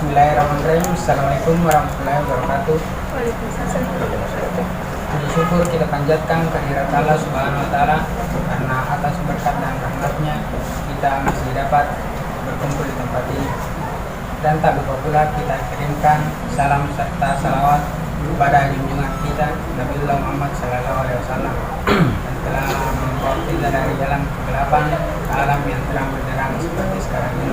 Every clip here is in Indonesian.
Bismillahirrahmanirrahim. Assalamualaikum warahmatullahi wabarakatuh. Puji syukur kita panjatkan kehadirat Allah Subhanahu wa Ta'ala, karena atas berkat dan rahmatnya kita masih dapat berkumpul di tempat ini. Dan tak lupa pula kita kirimkan salam serta salawat kepada junjungan kita Nabiullah Muhammad SAW yang telah membawa kita dari jalan kegelapan ke alam yang terang benderang seperti sekarang ini.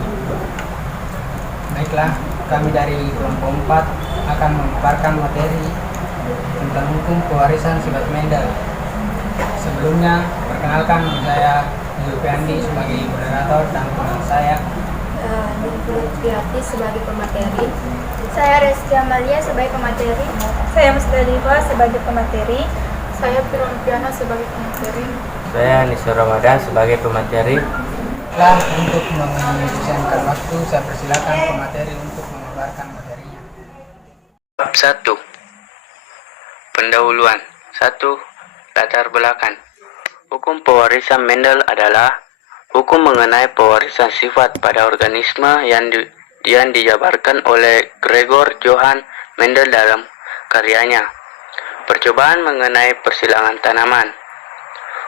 Baiklah, kami dari kelompok 4 akan memaparkan materi tentang hukum pewarisan sifat Mendel. Sebelumnya, perkenalkan saya Zulfiandi sebagai moderator dan teman saya Lutfiati sebagai pemateri. Saya Reski Amalia sebagai pemateri. Saya Musdalifah sebagai pemateri. Saya Firman sebagai pemateri. Saya Nisur Ramadan sebagai pemateri. Nah, untuk menghabiskan waktu, saya persilakan pemateri untuk memaparkan materinya. Bab 1. Pendahuluan. 1. Latar belakang. Hukum pewarisan Mendel adalah hukum mengenai pewarisan sifat pada organisme yang dijabarkan oleh Gregor Johann Mendel dalam karyanya Percobaan mengenai persilangan tanaman.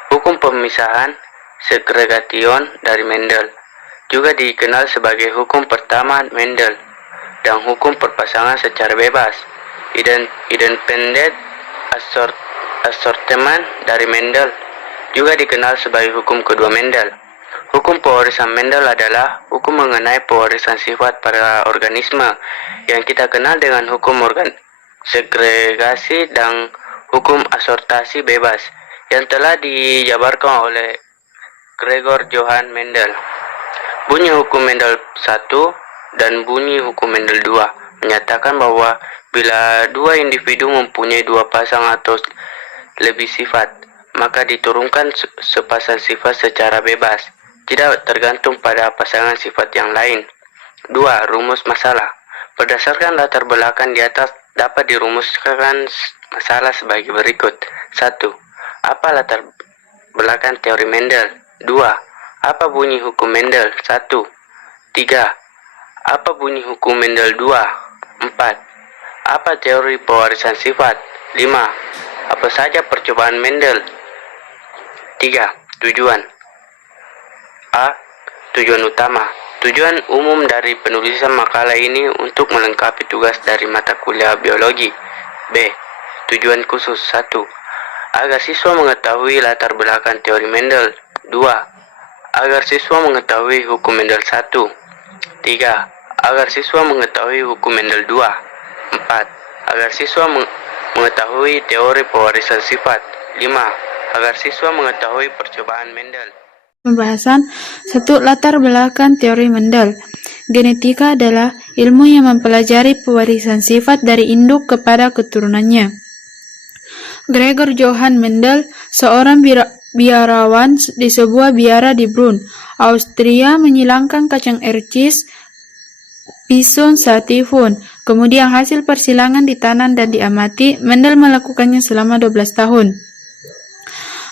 Hukum pemisahan segregation dari Mendel juga dikenal sebagai hukum pertama Mendel, dan hukum perpasangan secara bebas independent assortment dari Mendel juga dikenal sebagai hukum kedua Mendel. Hukum pewarisan Mendel adalah hukum mengenai pewarisan sifat pada organisme yang kita kenal dengan hukum segregasi dan hukum asortasi bebas yang telah dijabarkan oleh Gregor Johann Mendel. Bunyi hukum Mendel 1 dan bunyi hukum Mendel 2 menyatakan bahwa bila dua individu mempunyai dua pasang atau lebih sifat, maka diturunkan sepasang sifat secara bebas, tidak tergantung pada pasangan sifat yang lain. 2. Rumus masalah. Berdasarkan latar belakang di atas dapat dirumuskan masalah sebagai berikut. 1. Apa latar belakang teori Mendel? 2. Apa bunyi hukum Mendel? 1. 3. Apa bunyi hukum Mendel 2? 4. Apa teori pewarisan sifat? 5. Apa saja percobaan Mendel? 3. Tujuan. A. Tujuan utama. Tujuan umum dari penulisan makalah ini untuk melengkapi tugas dari mata kuliah biologi. B. Tujuan khusus. 1. Agar siswa mengetahui latar belakang teori Mendel. 2. Agar siswa mengetahui hukum Mendel 1. 3. Agar siswa mengetahui hukum Mendel 2. 4. Agar siswa mengetahui teori pewarisan sifat. 5. Agar siswa mengetahui percobaan Mendel. Pembahasan 1. Latar belakang teori Mendel. Genetika adalah ilmu yang mempelajari pewarisan sifat dari induk kepada keturunannya. Gregor Johann Mendel, seorang biarawan di sebuah biara di Brunn, Austria, menyilangkan kacang ercis Bison sativum. Kemudian hasil persilangan ditanam dan diamati. Mendel melakukannya selama 12 tahun.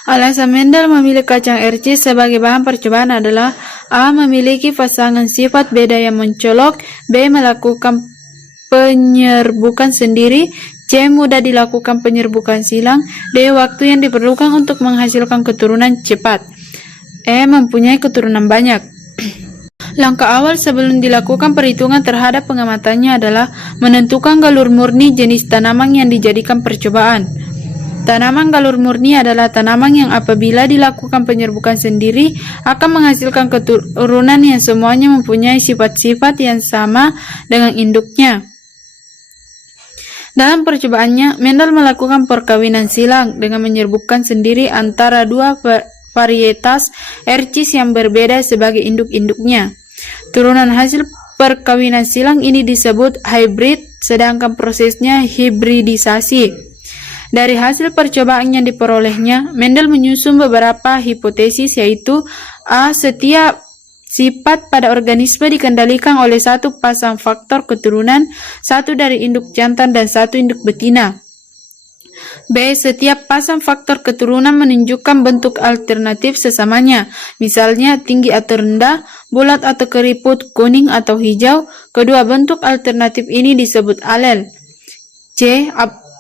Alasan Mendel memilih kacang ercis sebagai bahan percobaan adalah: A. Memiliki pasangan sifat beda yang mencolok. B. Melakukan penyerbukan sendiri. C. Mudah dilakukan penyerbukan silang. D. Waktu yang diperlukan untuk menghasilkan keturunan cepat. E. Mempunyai keturunan banyak. Langkah awal sebelum dilakukan perhitungan terhadap pengamatannya adalah menentukan galur murni jenis tanaman yang dijadikan percobaan. Tanaman galur murni adalah tanaman yang apabila dilakukan penyerbukan sendiri akan menghasilkan keturunan yang semuanya mempunyai sifat-sifat yang sama dengan induknya. Dalam percobaannya, Mendel melakukan perkawinan silang dengan menyerbukan sendiri antara dua varietas ercis yang berbeda sebagai induk-induknya. Turunan hasil perkawinan silang ini disebut hybrid, sedangkan prosesnya hibridisasi. Dari hasil percobaan yang diperolehnya, Mendel menyusun beberapa hipotesis, yaitu: A. Setiap sifat pada organisme dikendalikan oleh satu pasang faktor keturunan, satu dari induk jantan dan satu induk betina. B. Setiap pasang faktor keturunan menunjukkan bentuk alternatif sesamanya, misalnya tinggi atau rendah, bulat atau keriput, kuning atau hijau. Kedua bentuk alternatif ini disebut alel. C.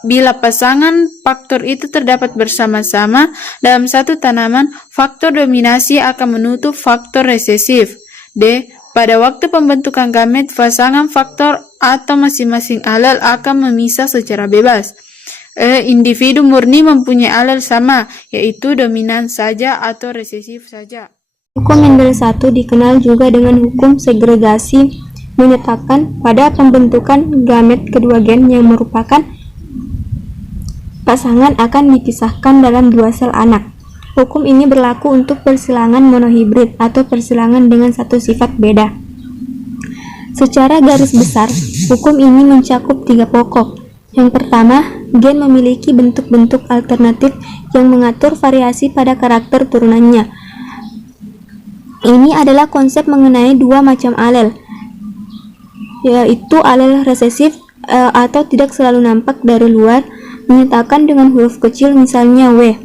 Bila pasangan faktor itu terdapat bersama-sama dalam satu tanaman, faktor dominasi akan menutup faktor resesif. D. Pada waktu pembentukan gamet, pasangan faktor atau masing-masing alel akan memisah secara bebas. Individu murni mempunyai alel sama, yaitu dominan saja atau resesif saja. Hukum Mendel 1 dikenal juga dengan hukum segregasi, menyatakan pada pembentukan gamet kedua gen yang merupakan pasangan akan dipisahkan dalam dua sel anak. Hukum ini berlaku untuk persilangan monohibrid atau persilangan dengan satu sifat beda. Secara garis besar, hukum ini mencakup 3 pokok. Yang pertama, gen memiliki bentuk-bentuk alternatif yang mengatur variasi pada karakter turunannya. Ini adalah konsep mengenai dua macam alel, yaitu alel resesif atau tidak selalu nampak dari luar, menyatakan dengan huruf kecil misalnya W,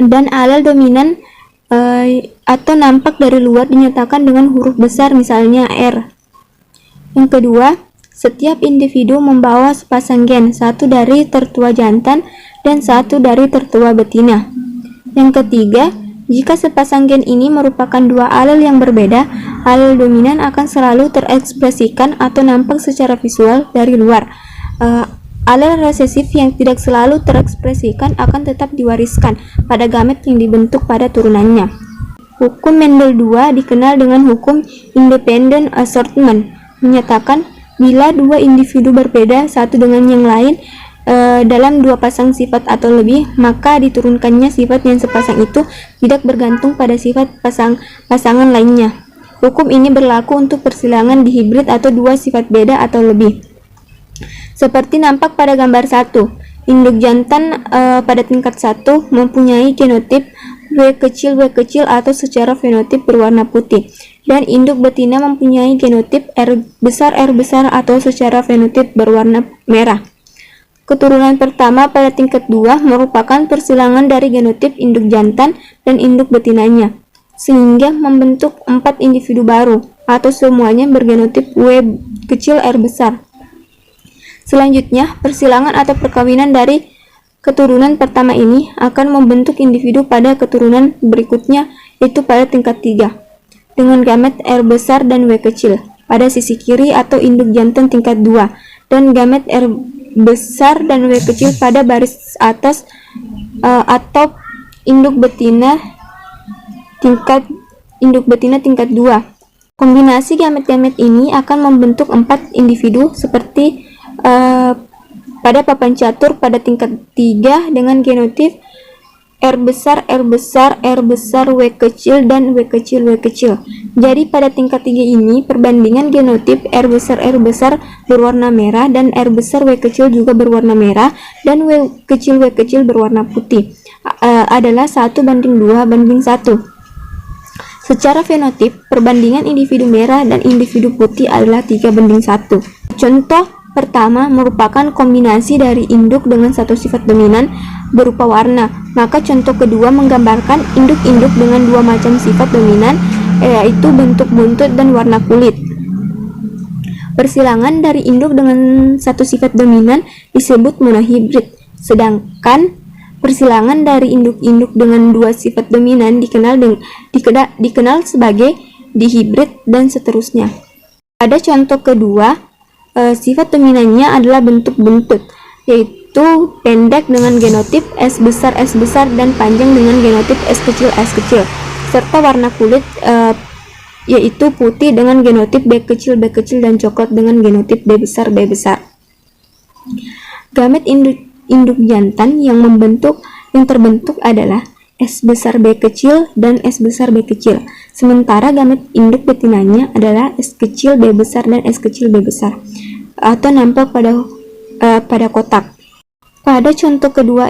dan alel dominan atau nampak dari luar dinyatakan dengan huruf besar misalnya R. Yang kedua, setiap individu membawa sepasang gen, satu dari tertua jantan dan satu dari tertua betina. Yang ketiga, jika sepasang gen ini merupakan dua alel yang berbeda, alel dominan akan selalu terekspresikan atau nampak secara visual dari luar. Alel resesif yang tidak selalu terekspresikan akan tetap diwariskan pada gamet yang dibentuk pada turunannya. Hukum Mendel 2 dikenal dengan hukum independent assortment, menyatakan bila dua individu berbeda satu dengan yang lain dalam dua pasang sifat atau lebih, maka diturunkannya sifat yang sepasang itu tidak bergantung pada sifat pasangan lainnya. Hukum ini berlaku untuk persilangan dihibrid atau dua sifat beda atau lebih. Seperti nampak pada gambar 1, induk jantan pada tingkat 1 mempunyai genotip W kecil atau secara fenotip berwarna putih, dan induk betina mempunyai genotip R besar atau secara fenotip berwarna merah. Keturunan pertama pada tingkat 2 merupakan persilangan dari genotip induk jantan dan induk betinanya, sehingga membentuk 4 individu baru, atau semuanya bergenotip W kecil R besar. Selanjutnya, persilangan atau perkawinan dari keturunan pertama ini akan membentuk individu pada keturunan berikutnya, yaitu pada tingkat 3, dengan gamet R besar dan W kecil pada sisi kiri atau induk jantan tingkat 2, dan gamet R besar dan W kecil pada baris atas atau induk betina tingkat 2. Kombinasi gamet-gamet ini akan membentuk 4 individu seperti pada papan catur pada tingkat 3 dengan genotip R besar, W kecil, dan W kecil. Jadi pada tingkat 3 ini, perbandingan genotip R besar berwarna merah dan R besar W kecil juga berwarna merah dan W kecil berwarna putih adalah 1:2:1. Secara fenotip, perbandingan individu merah dan individu putih adalah 3:1. Contoh pertama merupakan kombinasi dari induk dengan satu sifat dominan berupa warna, maka contoh kedua menggambarkan induk-induk dengan dua macam sifat dominan, yaitu bentuk buntut dan warna kulit. Persilangan dari induk dengan satu sifat dominan disebut monohibrid, sedangkan persilangan dari induk-induk dengan dua sifat dominan dikenal sebagai dihibrid dan seterusnya. Pada contoh kedua, sifat dominannya adalah bentuk buntut, yaitu pendek dengan genotip S besar dan panjang dengan genotip S kecil, serta warna kulit yaitu putih dengan genotip B kecil dan coklat dengan genotip B besar. Gamet induk jantan yang terbentuk adalah S besar B kecil dan S besar B kecil, sementara gamet induk betinanya adalah S kecil B besar dan S kecil B besar, atau nampak pada kotak. Pada contoh kedua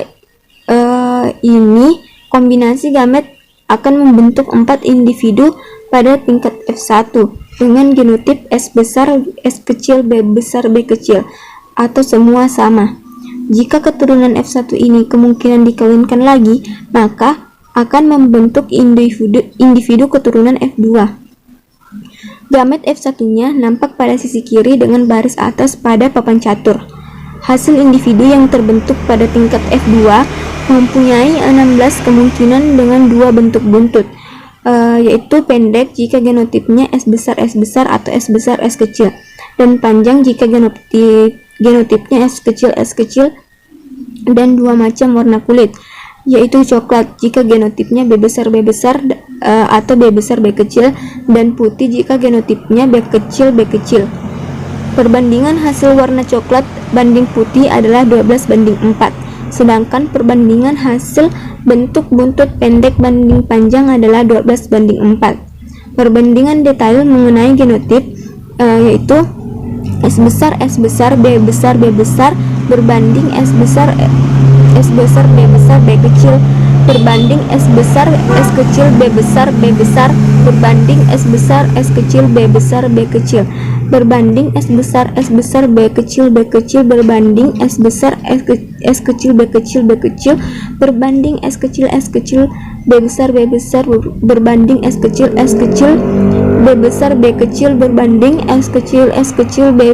ini, kombinasi gamet akan membentuk 4 individu pada tingkat F1 dengan genotip S besar, S kecil, B besar, B kecil, atau semua sama. Jika keturunan F1 ini kemungkinan dikawinkan lagi, maka akan membentuk individu keturunan F2. Gamet F1-nya nampak pada sisi kiri dengan baris atas pada papan catur. Hasil individu yang terbentuk pada tingkat F2 mempunyai 16 kemungkinan dengan dua bentuk buntut, yaitu pendek jika genotipnya S besar atau S besar S kecil, dan panjang jika genotipnya S kecil dan dua macam warna kulit, yaitu coklat jika genotipnya B besar atau B besar B kecil, dan putih jika genotipnya B kecil. Perbandingan hasil warna coklat banding putih adalah 12:4, sedangkan perbandingan hasil bentuk buntut pendek banding panjang adalah 12:4. Perbandingan detail mengenai genotip yaitu S besar B besar berbanding S besar B kecil berbanding S besar B besar berbanding S besar B besar B kecil berbanding S besar B kecil berbanding S besar B kecil berbanding S kecil B besar berbanding S kecil B besar B kecil berbanding S kecil B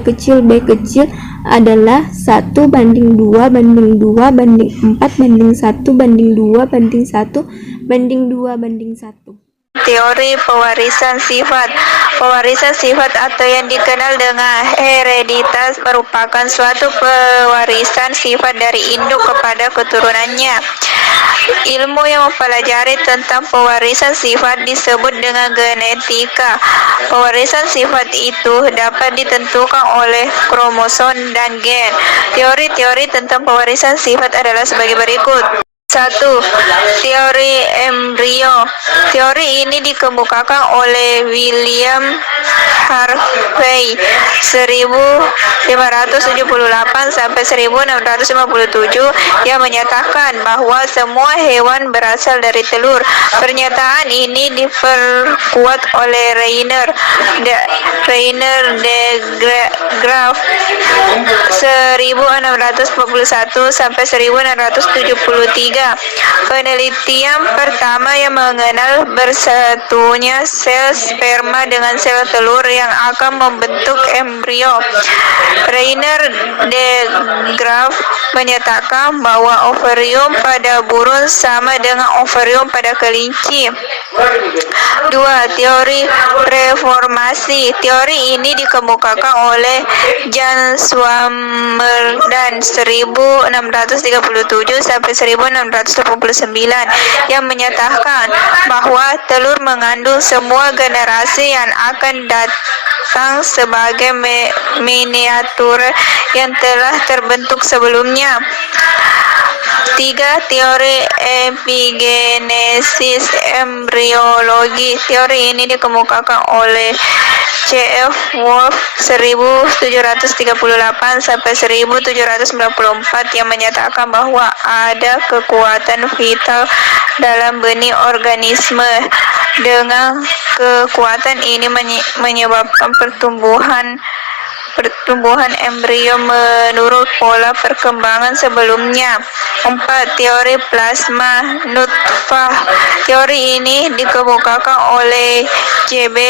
kecil adalah 1:4:1:2:1:1. Teori pewarisan sifat. Pewarisan sifat atau yang dikenal dengan hereditas merupakan suatu pewarisan sifat dari induk kepada keturunannya. Ilmu yang mempelajari tentang pewarisan sifat disebut dengan genetika. Pewarisan sifat itu dapat ditentukan oleh kromosom dan gen. Teori-teori tentang pewarisan sifat adalah sebagai berikut. 1. Teori embrio. Teori ini dikemukakan oleh William Harvey 1578 sampai 1657 yang menyatakan bahwa semua hewan berasal dari telur. Pernyataan ini diperkuat oleh Rainer de Graaf 1641 sampai 1673. Penelitian pertama yang mengenal bersatunya sel sperma dengan sel telur yang akan membentuk embrio. Rainer de Graaf menyatakan bahwa ovarium pada burung sama dengan ovarium pada kelinci. 2. Teori reformasi. Teori ini dikemukakan oleh Jan Swammerdam 1637 sampai 1689 yang menyatakan bahwa telur mengandung semua generasi yang akan datang sebagai miniatur yang telah terbentuk sebelumnya. 3. Teori epigenesis embriologi. Teori ini dikemukakan oleh C.F. Wolf 1738 sampai 1794 yang menyatakan bahwa ada kekuatan vital dalam benih organisme. Dengan kekuatan ini menyebabkan pertumbuhan embrio menurut pola perkembangan sebelumnya. 4. Teori plasma nutfah. Teori ini dikemukakan oleh J.B.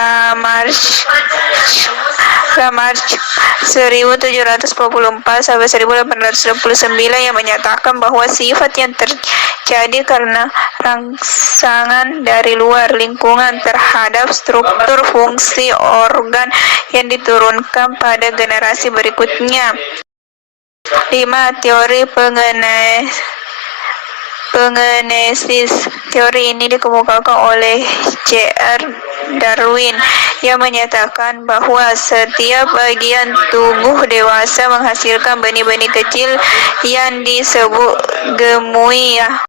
Lamarck 1744 sampai 1829 yang menyatakan bahwa sifat yang terjadi karena rangsangan dari luar lingkungan terhadap struktur fungsi organ yang diturunkan pada generasi berikutnya. 5. Teori pengenesis. Teori ini dikemukakan oleh J.R. Darwin yang menyatakan bahwa setiap bagian tubuh dewasa menghasilkan benih-benih kecil yang disebut gemuia.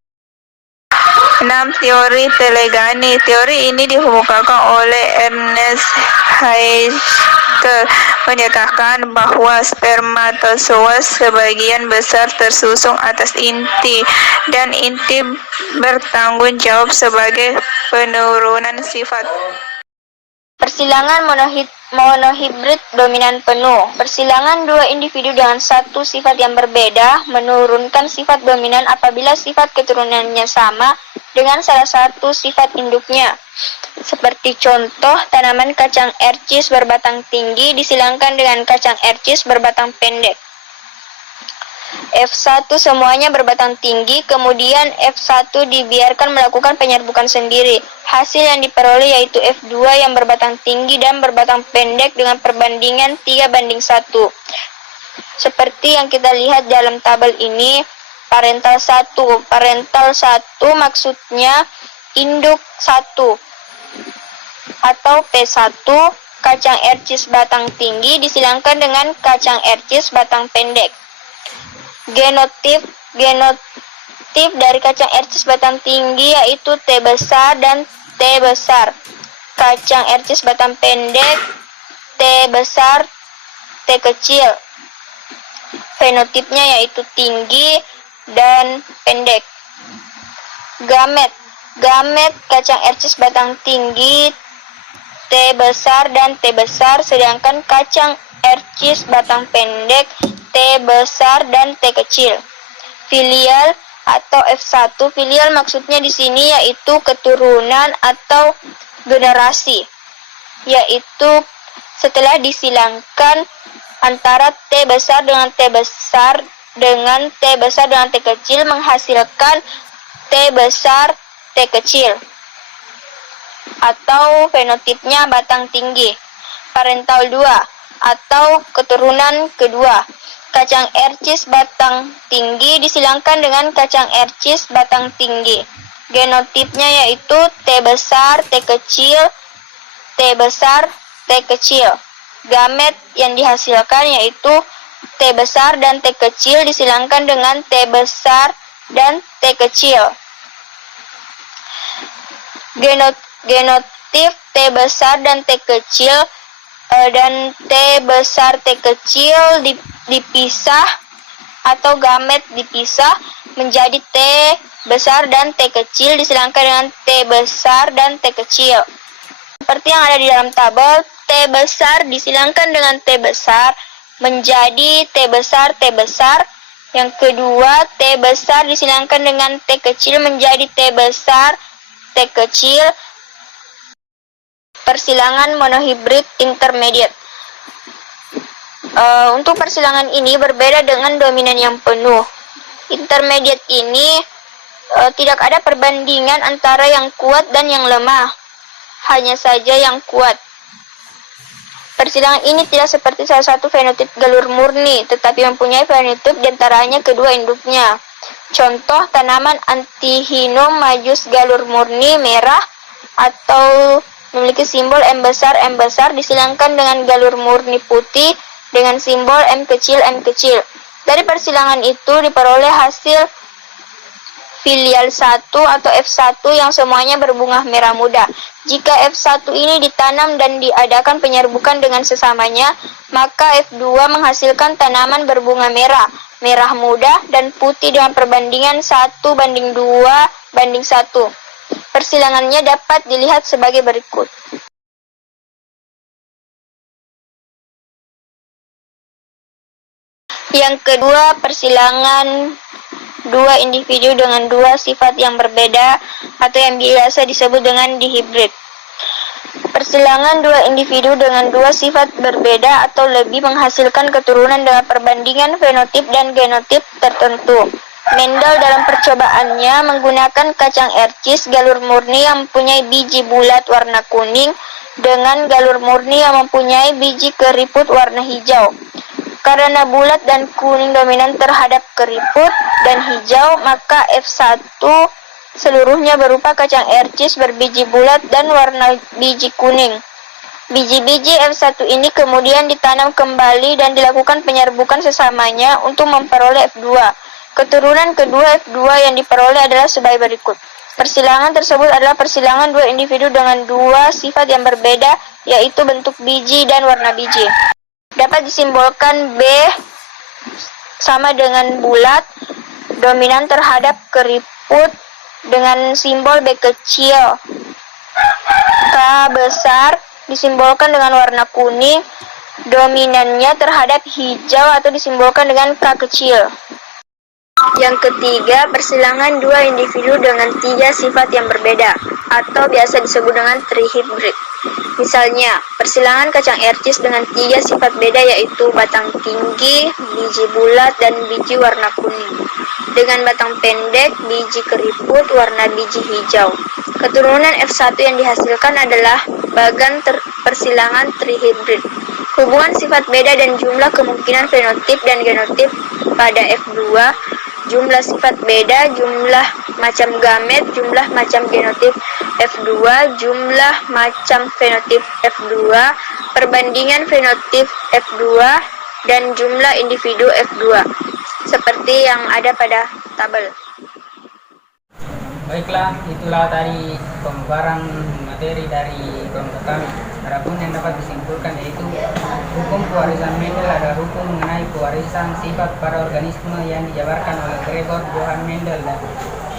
6. Teori telegani. Teori ini dikemukakan oleh Ernest Haeckel menyatakan bahwa spermatozoa sebagian besar tersusun atas inti dan inti bertanggung jawab sebagai penurunan sifat. Persilangan monohibrid dominan penuh. Persilangan dua individu dengan satu sifat yang berbeda menurunkan sifat dominan apabila sifat keturunannya sama dengan salah satu sifat induknya. Seperti contoh, tanaman kacang ercis berbatang tinggi disilangkan dengan kacang ercis berbatang pendek. F1 semuanya berbatang tinggi, kemudian F1 dibiarkan melakukan penyerbukan sendiri. Hasil yang diperoleh yaitu F2 yang berbatang tinggi dan berbatang pendek dengan perbandingan 3:1. Seperti yang kita lihat dalam tabel ini, parental 1. Parental 1 maksudnya induk 1 atau P1, kacang ercis batang tinggi disilangkan dengan kacang ercis batang pendek. Genotip dari kacang ercis batang tinggi yaitu T besar dan T besar. Kacang ercis batang pendek T besar, T kecil. Fenotipnya yaitu tinggi dan pendek. Gamet kacang ercis batang tinggi T besar dan T besar, sedangkan kacang ercis batang pendek T besar dan T kecil. Filial atau F1. Filial maksudnya di sini yaitu keturunan atau generasi, yaitu setelah disilangkan antara T besar dengan T besar dengan T besar dengan T kecil menghasilkan T besar T kecil, atau fenotipnya batang tinggi. Parental 2 atau keturunan kedua. Kacang ercis batang tinggi disilangkan dengan kacang ercis batang tinggi. Genotipnya yaitu T besar, T kecil, T besar, T kecil. Gamet yang dihasilkan yaitu T besar dan T kecil disilangkan dengan T besar dan T kecil. Genotip T besar dan T kecil dan T besar T kecil dipisah atau gamet dipisah menjadi T besar dan T kecil disilangkan dengan T besar dan T kecil. Seperti yang ada di dalam tabel, T besar disilangkan dengan T besar menjadi T besar T besar. Yang kedua, T besar disilangkan dengan T kecil menjadi T besar T kecil. Persilangan monohibrid intermediate. Untuk persilangan ini berbeda dengan dominan yang penuh. Intermediate ini tidak ada perbandingan antara yang kuat dan yang lemah, hanya saja yang kuat. Persilangan ini tidak seperti salah satu fenotip galur murni, tetapi mempunyai fenotip diantaranya kedua induknya. Contoh, tanaman Anthinum majus galur murni merah atau memiliki simbol M besar disilangkan dengan galur murni putih dengan simbol M kecil. Dari persilangan itu diperoleh hasil filial 1 atau F1 yang semuanya berbunga merah muda. Jika F1 ini ditanam dan diadakan penyerbukan dengan sesamanya, maka F2 menghasilkan tanaman berbunga merah muda dan putih dengan perbandingan 1:2:1. Persilangannya dapat dilihat sebagai berikut. Yang kedua, persilangan dua individu dengan dua sifat yang berbeda atau yang biasa disebut dengan dihibrid. Persilangan dua individu dengan dua sifat berbeda atau lebih menghasilkan keturunan dengan perbandingan fenotip dan genotip tertentu. Mendel dalam percobaannya menggunakan kacang ercis galur murni yang mempunyai biji bulat warna kuning dengan galur murni yang mempunyai biji keriput warna hijau. Karena bulat dan kuning dominan terhadap keriput dan hijau, maka F1 seluruhnya berupa kacang ercis berbiji bulat dan warna biji kuning. Biji-biji F1 ini kemudian ditanam kembali dan dilakukan penyerbukan sesamanya untuk memperoleh F2. Keturunan kedua F2 yang diperoleh adalah sebagai berikut. Persilangan tersebut adalah persilangan dua individu dengan dua sifat yang berbeda, yaitu bentuk biji dan warna biji. Dapat disimbolkan B sama dengan bulat, dominan terhadap keriput dengan simbol B kecil, K besar, disimbolkan dengan warna kuning, dominannya terhadap hijau atau disimbolkan dengan K kecil. Yang ketiga, persilangan dua individu dengan tiga sifat yang berbeda, atau biasa disebut dengan trihybrid. Misalnya, persilangan kacang ercis dengan tiga sifat beda yaitu batang tinggi, biji bulat, dan biji warna kuning. Dengan batang pendek, biji keriput, warna biji hijau. Keturunan F1 yang dihasilkan adalah bagan persilangan trihybrid. Hubungan sifat beda dan jumlah kemungkinan fenotip dan genotip pada F2, jumlah sifat beda, jumlah macam gamet, jumlah macam genotip F2, jumlah macam fenotip F2, perbandingan fenotip F2, dan jumlah individu F2, seperti yang ada pada tabel. Baiklah, itulah tadi pemaparan materi dari kelompok kami. Adapun yang dapat disimpulkan yaitu hukum pewarisan Mendel adalah hukum mengenai pewarisan sifat pada organisme yang dijabarkan oleh Gregor Johann Mendel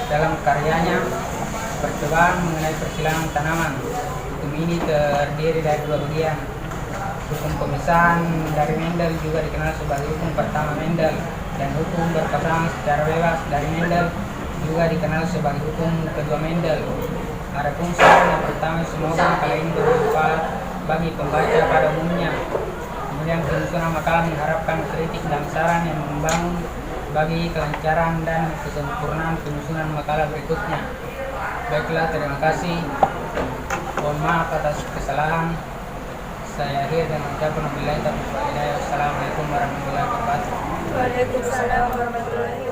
dalam karyanya Percobaan mengenai persilangan tanaman. Hukum ini terdiri dari dua bagian. Hukum pemisahan dari Mendel juga dikenal sebagai hukum pertama Mendel, dan hukum berpasangan secara bebas dari Mendel juga dikenal sebagai hukum kedua Mendel. Adapun saran yang pertama, semoga kali ini bermanfaat bagi pembaca pada umumnya. Kemudian penyusunan makalah mengharapkan kritik dan saran yang membangun bagi kelancaran dan kesempurnaan penyusunan makalah berikutnya. Baiklah, terima kasih. Mohon maaf atas kesalahan. Saya akhir dengan ucapan wabillahi taufiq wal hidayah. Wassalamualaikum warahmatullahi wabarakatuh. Waalaikumsalam warahmatullahi